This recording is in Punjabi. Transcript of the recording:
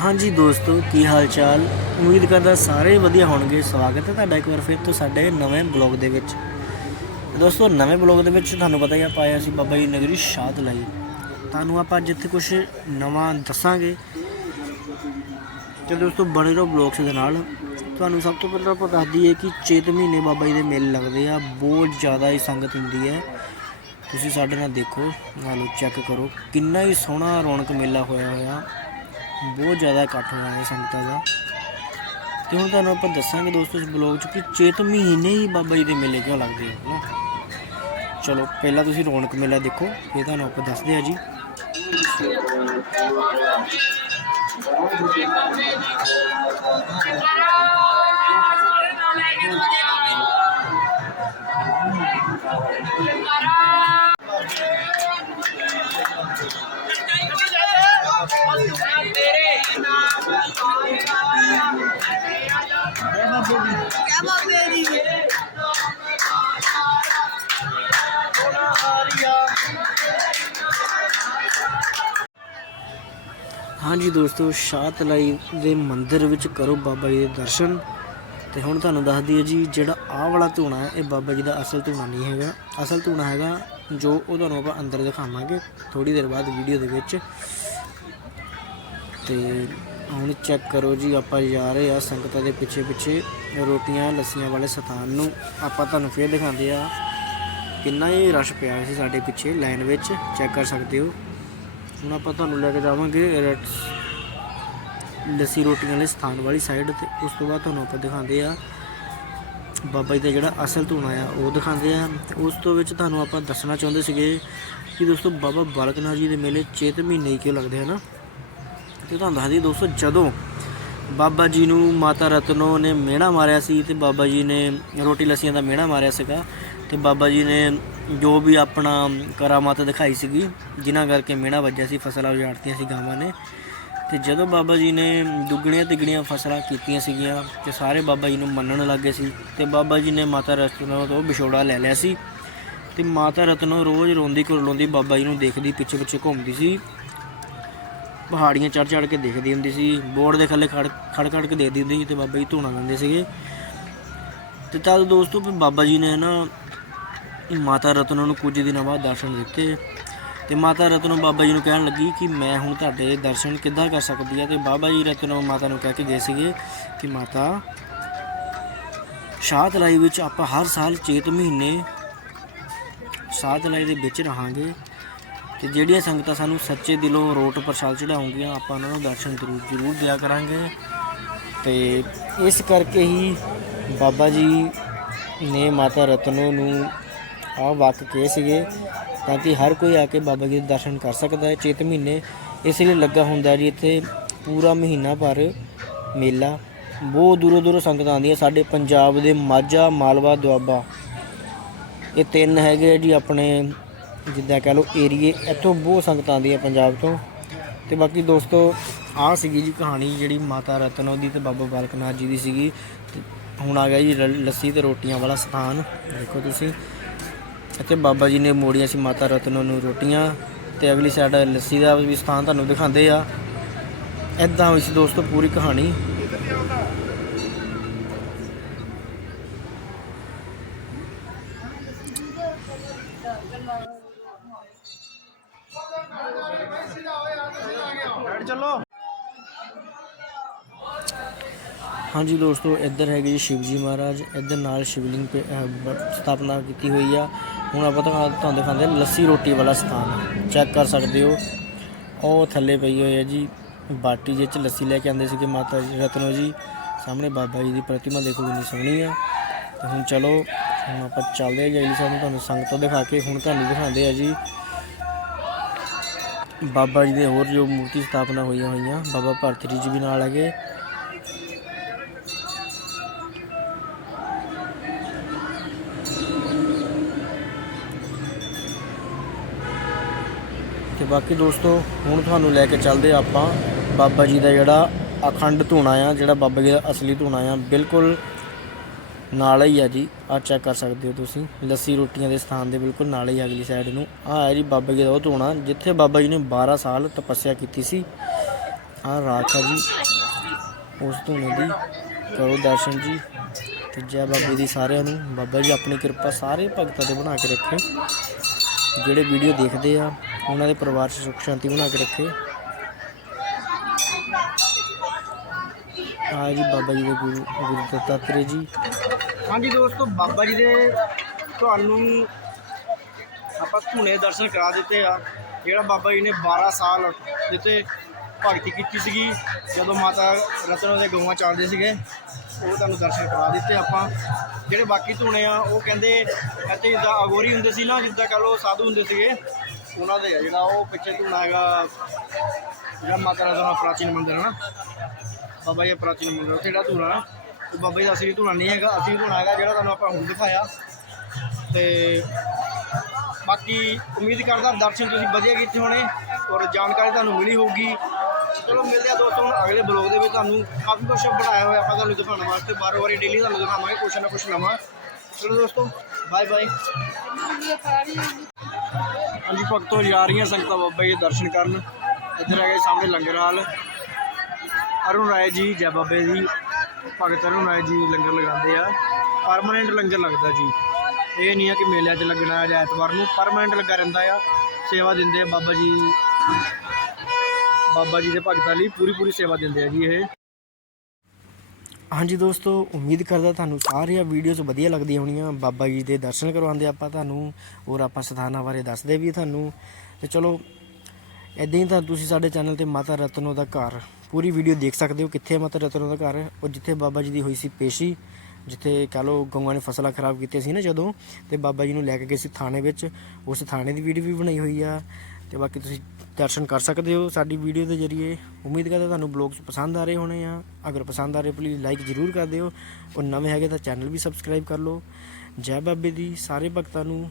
ਹਾਂਜੀ ਦੋਸਤੋ, ਕੀ ਹਾਲ ਚਾਲ ਉਮੀਦ ਕਰਦਾ ਸਾਰੇ ਵਧੀਆ ਹੋਣਗੇ। ਸਵਾਗਤ ਹੈ ਤੁਹਾਡਾ ਇੱਕ ਵਾਰ ਫਿਰ ਤੋਂ ਸਾਡੇ ਨਵੇਂ ਬਲੌਗ ਦੇ ਵਿੱਚ। ਦੋਸਤੋ, ਨਵੇਂ ਬਲੌਗ ਦੇ ਵਿੱਚ ਤੁਹਾਨੂੰ ਪਤਾ ਹੀ ਆ ਪਾਇਆ ਸੀ ਬਾਬਾ ਜੀ ਨਗਰੀ ਸ਼ਾਦ ਲਈ ਤੁਹਾਨੂੰ ਆਪਾਂ ਅੱਜ ਇੱਥੇ ਕੁਝ ਨਵਾਂ ਦੱਸਾਂਗੇ। ਤੇ ਦੋਸਤੋ, ਬਣੇ ਰਹੋ ਬਲੌਗਸ ਦੇ ਨਾਲ। ਤੁਹਾਨੂੰ ਸਭ ਤੋਂ ਪਹਿਲਾਂ ਆਪਾਂ ਦੱਸ ਦਈਏ ਕਿ ਚੇਤ ਮਹੀਨੇ ਬਾਬਾ ਜੀ ਦੇ ਮੇਲੇ ਲੱਗਦੇ ਆ। ਬਹੁਤ ਜ਼ਿਆਦਾ ਹੀ ਸੰਗਤ ਹੁੰਦੀ ਹੈ। ਤੁਸੀਂ ਸਾਡੇ ਨਾਲ ਦੇਖੋ, ਨਾਲੋਂ ਚੈੱਕ ਕਰੋ। ਕਿੰਨਾ ਹੀ ਸੋਹਣਾ ਰੌਣਕ ਮੇਲਾ ਹੋਇਆ ਹੋਇਆ। ਬਹੁਤ ਜ਼ਿਆਦਾ ਇਕੱਠ ਹੋਇਆ ਹੈ ਸੰਗਤਾਂ ਦਾ। ਤੇ ਹੁਣ ਤੁਹਾਨੂੰ ਆਪਾਂ ਦੱਸਾਂਗੇ ਦੋਸਤੋ ਇਸ ਬਲੌਗ 'ਚ ਕਿ ਚੇਤ ਮਹੀਨੇ ਹੀ ਬਾਬਾ ਜੀ ਦੇ ਮੇਲੇ ਕਿਉਂ ਲੱਗਦੇ ਆ ਚਲੋ, ਪਹਿਲਾਂ ਤੁਸੀਂ ਰੌਣਕ ਮੇਲਾ ਦੇਖੋ, ਇਹ ਤੁਹਾਨੂੰ ਆਪਾਂ ਦੱਸਦੇ ਆ ਜੀ। ਹਾਂਜੀ ਦੋਸਤੋ ਸ਼ਾਹ ਤਲਾਈ ਦੇ ਮੰਦਿਰ ਵਿੱਚ ਕਰੋ ਬਾਬਾ ਜੀ ਦੇ ਦਰਸ਼ਨ। ਤੇ ਹੁਣ ਤੁਹਾਨੂੰ ਦੱਸ ਦਈਏ ਜੀ, ਜਿਹੜਾ ਆਹ ਵਾਲਾ ਧੂਣਾ ਹੈ, ਇਹ ਬਾਬਾ ਜੀ ਦਾ ਅਸਲ ਧੂਣਾ ਨਹੀਂ ਹੈਗਾ। ਅਸਲ ਧੂਣਾ ਹੈਗਾ ਜੋ ਉਹ ਤੁਹਾਨੂੰ ਆਪਾਂ ਅੰਦਰ ਦਿਖਾਵਾਂਗੇ ਥੋੜੀ ਦੇਰ ਬਾਅਦ ਵੀਡੀਓ ਦੇ ਵਿੱਚ। ਤੇ ਹੁਣ ਚੈੱਕ ਕਰੋ ਜੀ, ਆਪਾਂ ਜਾ ਰਹੇ ਆ ਸੰਗਤਾਂ ਦੇ ਪਿੱਛੇ ਪਿੱਛੇ ਰੋਟੀਆਂ, ਲੱਸੀਆਂ ਵਾਲੇ ਸਥਾਨ ਨੂੰ ਆਪਾਂ ਤੁਹਾਨੂੰ ਫੇਰ ਦਿਖਾਉਂਦੇ ਆ ਕਿੰਨਾ ਹੀ ਰਸ਼ ਪਿਆ ਸੀ ਸਾਡੇ ਪਿੱਛੇ ਲਾਈਨ ਵਿੱਚ। ਚੈੱਕ ਕਰ ਸਕਦੇ ਹੋ। ਹੁਣ ਆਪਾਂ ਤੁਹਾਨੂੰ ਲੈ ਕੇ ਜਾਵਾਂਗੇ ਰੈਡ- ਲੱਸੀ ਰੋਟੀਆਂ ਵਾਲੇ ਸਥਾਨ ਵਾਲੀ ਸਾਈਡ ਤੇ। ਉਸ ਤੋਂ ਬਾਅਦ ਤੁਹਾਨੂੰ ਆਪਾਂ ਦਿਖਾਉਂਦੇ ਆ ਬਾਬਾ ਜੀ ਦਾ ਜਿਹੜਾ ਅਸਲ ਧੂਣਾ ਆ, ਉਹ ਦਿਖਾਉਂਦੇ ਆ। ਉਸ ਤੋਂ ਵਿੱਚ ਤੁਹਾਨੂੰ ਆਪਾਂ ਦੱਸਣਾ ਚਾਹੁੰਦੇ ਸੀਗੇ ਕਿ ਦੋਸਤੋ ਬਾਬਾ ਬਾਲਕਨਾਥ ਜੀ ਦੇ ਮੇਲੇ ਚੇਤ ਮਹੀਨੇ ਕਿਉਂ ਲੱਗਦੇ ਹਨ ਤੇ ਤੁਹਾਨੂੰ ਦੱਸ ਦਈਏ ਦੋਸਤੋ, ਜਦੋਂ ਬਾਬਾ ਜੀ ਨੂੰ ਮਾਤਾ ਰਤਨੋ ਨੇ ਮਿਹਣਾ ਮਾਰਿਆ ਸੀ ਤੇ ਬਾਬਾ ਜੀ ਨੇ ਰੋਟੀ ਲੱਸੀਆਂ ਦਾ ਮਿਹਣਾ ਮਾਰਿਆ ਸੀਗਾ ਤੇ ਬਾਬਾ ਜੀ ਨੇ ਜੋ ਵੀ ਆਪਣਾ ਕਰਾਮਾਤ ਦਿਖਾਈ ਸੀਗੀ, ਜਿਨ੍ਹਾਂ ਕਰਕੇ ਮਿਹਣਾ ਵੱਜਿਆ ਸੀ, ਫਸਲਾਂ ਉਜਾੜਤੀਆਂ ਸੀ, ਗਾਵਾਂ ਨੇ। ਤੇ ਜਦੋਂ ਬਾਬਾ ਜੀ ਨੇ ਦੁੱਗਣੀਆਂ ਤਿੱਗਣੀਆਂ ਫਸਲਾਂ ਕੀਤੀਆਂ ਸੀਗੀਆਂ, ਤੇ ਸਾਰੇ ਬਾਬਾ ਜੀ ਨੂੰ ਮੰਨਣ ਲੱਗੇ ਸੀ, ਤੇ ਬਾਬਾ ਜੀ ਨੇ ਮਾਤਾ ਰਤਨੋ ਤੋਂ ਵਿਛੋੜਾ ਲੈ ਲਿਆ ਸੀ। ਤੇ ਮਾਤਾ ਰਤਨੋ ਰੋਜ਼ ਰੋਂਦੀ ਕੁਰਲਾਉਂਦੀ ਬਾਬਾ ਜੀ ਨੂੰ ਦੇਖਦੀ, ਪਿੱਛੇ ਪਿੱਛੇ ਘੁੰਮਦੀ ਸੀ। ਪਹਾੜੀਆਂ ਚੜ ਚੜ ਕੇ ਦੇਖਦੀ ਹੁੰਦੀ ਸੀ, ਬੋਰਡ ਦੇ ਥੱਲੇ ਖੜ ਖੜ ਖੜ ਕੇ ਦੇਖਦੀ ਹੁੰਦੀ ਸੀ, ਤੇ ਬਾਬਾ ਜੀ ਧੂਣਾ ਦਿੰਦੇ ਸੀਗੇ। ਤੇ ਤਦ ਦੋਸਤੋ ਫਿਰ ਬਾਬਾ ਜੀ ਨੇ ਨਾ ਮਾਤਾ ਰਤਨੋ ਨੂੰ ਕੁਝ ਦਿਨਾਂ ਬਾਅਦ ਦਰਸ਼ਨ ਦਿੱਤੇ ਤੇ ਮਾਤਾ ਰਤਨੋ ਬਾਬਾ ਜੀ ਨੂੰ ਕਹਿਣ ਲੱਗੀ ਕਿ ਮੈਂ ਹੁਣ ਤੁਹਾਡੇ ਦਰਸ਼ਨ ਕਿੱਦਾਂ ਕਰ ਸਕਦੀ ਆ? ਤੇ ਬਾਬਾ ਜੀ ਰਤਨੋ ਮਾਤਾ ਨੂੰ ਕਹਿ ਕੇ ਗਏ ਸੀਗੇ ਕਿ ਮਾਤਾ ਸ਼ਾਹ ਤਲਾਈ ਵਿੱਚ ਆਪਾਂ ਹਰ ਸਾਲ ਚੇਤ ਮਹੀਨੇ ਸ਼ਾਹ ਤਲਾਈ ਦੇ ਵਿੱਚ ਰਹਾਂਗੇ ਤੇ ਜਿਹੜੀਆਂ ਸੰਗਤਾਂ ਸਾਨੂੰ ਸੱਚੇ ਦਿਲੋਂ ਰੋਟ ਪ੍ਰਸ਼ਾਦ ਚੜਾਉਂਗੀਆਂ ਆਪਾਂ ਉਹਨਾਂ ਨੂੰ ਦਰਸ਼ਨ ਜ਼ਰੂਰ ਜ਼ਰੂਰ ਦਿਆ ਕਰਾਂਗੇ। ਤੇ ਇਸ ਕਰਕੇ ਹੀ ਬਾਬਾ ਜੀ ਨੇ ਮਾਤਾ ਰਤਨੋ ਨੂੰ ਆਹ ਵਾਕ ਕਹੇ ਸੀਗੇ ਤਾਂ ਕਿ ਹਰ ਕੋਈ ਆ ਕੇ ਬਾਬਾ ਜੀ ਦੇ ਦਰਸ਼ਨ ਕਰ ਸਕਦਾ ਹੈ। ਚੇਤ ਮਹੀਨੇ ਇਸ ਲਈ ਲੱਗਾ ਹੁੰਦਾ ਜੀ, ਇੱਥੇ ਪੂਰਾ ਮਹੀਨਾ ਭਰ ਮੇਲਾ। ਬਹੁਤ ਦੂਰੋਂ ਦੂਰੋਂ ਸੰਗਤਾਂ ਆਉਂਦੀਆਂ। ਸਾਡੇ ਪੰਜਾਬ ਦੇ ਮਾਝਾ, ਮਾਲਵਾ, ਦੁਆਬਾ। ਇਹ ਤਿੰਨ ਹੈਗੇ ਆ ਜੀ ਆਪਣੇ, ਜਿੱਦਾਂ ਕਹ ਲਓ ਏਰੀਏ। ਇੱਥੋਂ ਬਹੁਤ ਸੰਗਤਾਂ ਆਉਂਦੀਆਂ ਪੰਜਾਬ ਤੋਂ। ਤੇ ਬਾਕੀ ਦੋਸਤੋ, ਆਹ ਸੀਗੀ ਜੀ ਕਹਾਣੀ ਜਿਹੜੀ ਮਾਤਾ ਰਤਨੋ ਦੀ ਤੇ ਬਾਬਾ ਬਾਲਕ ਨਾਥ ਜੀ ਦੀ ਸੀਗੀ। ਤੇ ਹੁਣ ਆ ਗਿਆ ਜੀ ਲ- ਲੱਸੀ ਤੇ ਰੋਟੀਆਂ ਵਾਲਾ ਸਥਾਨ। ਦੇਖੋ ਤੁਸੀਂ। ਇੱਥੇ ਬਾਬਾ ਜੀ ਨੇ ਮੋੜੀਆਂ ਸੀ ਮਾਤਾ ਰਤਨੋ ਨੂੰ ਰੋਟੀਆਂ ਤੇ ਅਗਲੀ ਸਾਈਡ ਲੱਸੀ ਦਾ ਵੀ ਸਥਾਨ ਤੁਹਾਨੂੰ ਦਿਖਾਉਂਦੇ ਆ। ਇਦਾਂ ਹੋਈ ਸੀ ਦੋਸਤੋ ਪੂਰੀ ਕਹਾਣੀ। ਹਾਂਜੀ ਦੋਸਤੋ ਇੱਧਰ ਹੈਗੇ ਜੀ ਸ਼ਿਵਜੀ ਮਹਾਰਾਜ। ਇੱਧਰ ਨਾਲ ਸ਼ਿਵਲਿੰਗ ਸਥਾਪਨਾ ਕੀਤੀ ਹੋਈ ਆ। ਹੁਣ ਆਪਾਂ ਤੁਹਾਨੂੰ ਤੁਹਾਨੂੰ ਦਿਖਾਉਂਦੇ ਹਾਂ, ਲੱਸੀ ਰੋਟੀ ਵਾਲਾ ਸਥਾਨ। ਚੈੱਕ ਕਰ ਸਕਦੇ ਹੋ। ਉਹ ਥੱਲੇ ਪਈ ਹੋਈ ਹੈ ਜੀ। ਬਾਟੀ ਜਿਹਦੇ ਚ ਲੱਸੀ ਲੈ ਕੇ ਆਉਂਦੇ ਸੀਗੇ ਮਾਤਾ ਜੀ, ਰਤਨੋ ਜੀ। ਸਾਹਮਣੇ ਬਾਬਾ ਜੀ ਦੀ ਪ੍ਰਤਿਮਾ ਦੇਖੋ ਕਿੰਨੀ ਸੋਹਣੀ ਆ ਤੇ ਹੁਣ ਚਲੋ, ਹੁਣ ਆਪਾਂ ਚੱਲਦੇ ਆ ਜੀ। ਸਾਹਿਬ ਨੂੰ ਤੁਹਾਨੂੰ ਸੰਗਤ ਦਿਖਾ ਕੇ ਹੁਣ ਤੁਹਾਨੂੰ ਦਿਖਾਉਂਦੇ ਆ ਜੀ। ਬਾਬਾ ਜੀ ਦੇ ਹੋਰ ਜੋ ਮੂਰਤੀ ਸਥਾਪਨਾ ਹੋਈਆਂ ਹੋਈਆਂ, ਬਾਬਾ ਭਰਤਰੀ ਜੀ ਵੀ ਨਾਲ ਹੈਗੇ। ਬਾਕੀ ਦੋਸਤੋ, ਹੁਣ ਤੁਹਾਨੂੰ ਲੈ ਕੇ ਚੱਲਦੇ ਆਪਾਂ ਬਾਬਾ ਜੀ ਦਾ ਜਿਹੜਾ ਅਖੰਡ ਧੂਣਾ ਆ, ਜਿਹੜਾ ਬਾਬਾ ਜੀ ਦਾ ਅਸਲੀ ਧੂਣਾ ਆ, ਬਿਲਕੁਲ ਨਾਲ ਹੀ ਆ ਜੀ। ਆ ਚੈੱਕ ਕਰ ਸਕਦੇ ਹੋ ਤੁਸੀਂ, ਲੱਸੀ ਰੋਟੀਆਂ ਦੇ ਸਥਾਨ ਦੇ ਬਿਲਕੁਲ ਨਾਲ ਹੀ ਅਗਲੀ ਸਾਈਡ ਨੂੰ। ਆ ਹੈ ਜੀ ਬਾਬਾ ਜੀ ਦਾ ਉਹ ਧੂਣਾ, ਜਿੱਥੇ ਬਾਬਾ ਜੀ ਨੇ 12 ਸਾਲ ਤਪੱਸਿਆ ਕੀਤੀ ਸੀ। ਆ ਰਾਖਾ ਜੀ, ਉਸ ਧੂਣੇ ਦੀ। ਕਰੋ ਦਰਸ਼ਨ ਜੀ। ਤੇ ਜੈ ਬਾਬੇ ਦੀ ਸਾਰਿਆਂ ਨੂੰ। ਬਾਬਾ ਜੀ ਆਪਣੀ ਕਿਰਪਾ ਸਾਰੇ ਭਗਤਾਂ ਤੇ ਬਣਾ ਕੇ ਰੱਖੇ। ਜਿਹੜੇ ਵੀਡੀਓ ਦੇਖਦੇ ਆ ਉਹਨਾਂ ਦੇ ਪਰਿਵਾਰ 'ਚ ਸੁੱਖ ਸ਼ਾਂਤੀ ਬਣਾ ਕੇ ਰੱਖੇ। ਆ ਜੀ ਬਾਬਾ ਜੀ ਦੇ ਗੁਰੂ ਗੁਰੂ ਦੱਤਾਤਰੇ ਜੀ। ਹਾਂਜੀ ਦੋਸਤੋ, ਬਾਬਾ ਜੀ ਦੇ ਤੁਹਾਨੂੰ ਆਪਾਂ ਧੂਣੇ ਦਰਸ਼ਨ ਕਰਾ ਦਿੱਤੇ ਆ। ਜਿਹੜਾ ਬਾਬਾ ਜੀ ਨੇ 12 ਸਾਲ ਜਿੱਤੇ ਭਗਤੀ ਕੀਤੀ ਸੀਗੀ, ਜਦੋਂ ਮਾਤਾ ਰਤਨ ਦੇ ਗਊਆਂ ਚਾਲਦੇ ਸੀਗੇ, ਉਹ ਤੁਹਾਨੂੰ ਦਰਸ਼ਨ ਕਰਾ ਦਿੱਤੇ ਆਪਾਂ। ਜਿਹੜੇ ਬਾਕੀ ਧੂਣੇ ਆ, ਉਹ ਕਹਿੰਦੇ ਇੱਥੇ ਜਿੱਦਾਂ ਅਗੋਰੀ ਹੁੰਦੇ ਸੀ ਨਾ, ਜਿੱਦਾਂ ਕਹ ਲਓ ਸਾਧੂ ਹੁੰਦੇ ਸੀਗੇ ਉਹਨਾਂ ਦੇ ਆ, ਜਿਹੜਾ ਉਹ ਪਿੱਛੇ ਧੂਣਾ ਹੈਗਾ ਜਿਹੜਾ ਮਾਤਾ ਰਤਨ ਦਾ ਪ੍ਰਾਚੀਨ ਮੰਦਿਰ ਹੈ ਨਾ। ਬਾਬਾ ਜੀ ਦਾ ਪ੍ਰਾਚੀਨ ਮੰਦਿਰ, ਉੱਥੇ ਜਿਹੜਾ ਧੂਣਾ ਨਾ ਉਹ ਬਾਬਾ ਜੀ ਦਾ ਅਸਲੀ ਧੂਣਾ ਨਹੀਂ ਹੈਗਾ, ਅਸਲੀ ਧੂਣਾ ਹੈਗਾ ਜਿਹੜਾ ਤੁਹਾਨੂੰ ਆਪਾਂ ਹੁਣ ਦਿਖਾਇਆ। ਤੇ ਬਾਕੀ ਉਮੀਦ ਕਰਦਾ ਦਰਸ਼ਨ ਤੁਸੀਂ ਵਧੀਆ ਕੀਤੇ ਹੋਣੇ ਔਰ ਜਾਣਕਾਰੀ ਤੁਹਾਨੂੰ ਮਿਲੀ ਹੋਊਗੀ। ਚਲੋ ਮਿਲਦੇ ਆ ਦੋਸਤੋ ਹੁਣ ਅਗਲੇ ਬਲੌਗ ਦੇ ਵਿੱਚ ਤੁਹਾਨੂੰ। ਕਾਫੀ ਕੁਝ ਬਣਾਇਆ ਹੋਇਆ, ਆਪਾਂ ਤੁਹਾਨੂੰ ਦਿਖਾਉਣ ਵਾਸਤੇ। ਬਾਰ ਵਾਰੀ ਡੇਲੀ ਤੁਹਾਨੂੰ ਦਿਖਾਵਾਂਗੇ ਕੁਛ ਨਾ ਕੁਛ ਨਵਾਂ। ਚਲੋ ਦੋਸਤੋ ਬਾਏ ਬਾਏ ਹਾਂਜੀ, ਭਗਤੋ ਜਾ ਰਹੀਆਂ ਸੰਗਤਾਂ ਬਾਬਾ ਜੀ ਦੇ ਦਰਸ਼ਨ ਕਰਨ। ਇੱਧਰ ਆ ਗਏ ਸਾਹਮਣੇ ਲੰਗਰ ਹਾਲ ਅਰੁਣ ਰਾਏ ਜੀ, ਜੈ ਬਾਬੇ ਜੀ। ਭਗਤ ਅਰੁਣ ਰਾਏ ਜੀ ਲੰਗਰ ਲਗਾਉਂਦੇ ਆ। ਪਰਮਾਨੈਂਟ ਲੰਗਰ ਲੱਗਦਾ ਜੀ। ਇਹ ਨਹੀਂ ਆ ਕਿ ਮੇਲਿਆਂ 'ਚ ਲੱਗਣਾ ਹੈ ਜਾਂ ਐਤਵਾਰ ਨੂੰ। ਪਰਮਾਨੈਂਟ ਲੱਗਾ ਰਹਿੰਦਾ ਆ। ਸੇਵਾ ਦਿੰਦੇ ਆ ਬਾਬਾ ਜੀ। ਬਾਬਾ ਜੀ ਦੇ ਭਗਤਾਂ ਲਈ ਪੂਰੀ ਪੂਰੀ ਸੇਵਾ ਦਿੰਦੇ ਆ ਜੀ ਇਹ। ਹਾਂਜੀ ਦੋਸਤੋ, ਉਮੀਦ ਕਰਦਾ ਤੁਹਾਨੂੰ ਸਾਰੀਆਂ ਵੀਡੀਓਜ਼ ਵਧੀਆ ਲੱਗਦੀਆਂ ਹੋਣੀਆਂ। ਬਾਬਾ ਜੀ ਦੇ ਦਰਸ਼ਨ ਕਰਵਾਉਂਦੇ ਆਪਾਂ ਤੁਹਾਨੂੰ ਔਰ ਆਪਾਂ ਸਥਾਨਾਂ ਬਾਰੇ ਦੱਸਦੇ ਵੀ ਤੁਹਾਨੂੰ। ਤੇ ਚਲੋ ਇਦਾਂ ਹੀ ਤਾਂ ਤੁਸੀਂ ਸਾਡੇ ਚੈਨਲ ਤੇ ਮਾਤਾ ਰਤਨੋ ਦਾ ਘਰ ਪੂਰੀ ਵੀਡੀਓ ਦੇਖ ਸਕਦੇ ਹੋ। ਕਿੱਥੇ ਮਾਤਾ ਰਤਨੋ ਦਾ ਘਰ? ਔਰ ਜਿੱਥੇ ਬਾਬਾ ਜੀ ਦੀ ਹੋਈ ਸੀ ਪੇਸ਼ੀ, ਜਿੱਥੇ ਕਹ ਲਓ ਗਊਆਂ ਨੇ ਫਸਲਾਂ ਖਰਾਬ ਕੀਤੀਆਂ ਸੀ ਨਾ ਜਦੋਂ, ਤੇ ਬਾਬਾ ਜੀ ਨੂੰ ਲੈ ਕੇ ਗਏ ਸੀ ਥਾਣੇ ਵਿੱਚ। ਉਸ ਥਾਣੇ ਦੀ ਵੀਡੀਓ ਵੀ ਬਣਾਈ ਹੋਈ ਆ। ਤੇ ਬਾਕੀ ਤੁਸੀਂ ਦਰਸ਼ਨ ਕਰ ਸਕਦੇ ਹੋ ਸਾਡੀ ਵੀਡੀਓ ਦੇ ਜਰੀਏ। ਉਮੀਦ ਕਰਦਾ ਤੁਹਾਨੂੰ ਬਲੌਗਸ ਪਸੰਦ ਆ ਰਹੇ ਹੋਣੇ ਆ। ਅਗਰ ਪਸੰਦ ਆ ਰਹੇ ਪਲੀਜ਼ ਲਾਈਕ ਜ਼ਰੂਰ ਕਰ ਦਿਓ। ਔਰ ਨਵੇਂ ਹੈਗੇ ਤਾਂ ਚੈਨਲ ਵੀ ਸਬਸਕ੍ਰਾਈਬ ਕਰ ਲਓ। ਜੈ ਬਾਬੇ ਦੀ, ਸਾਰੇ ਭਗਤਾਂ ਨੂੰ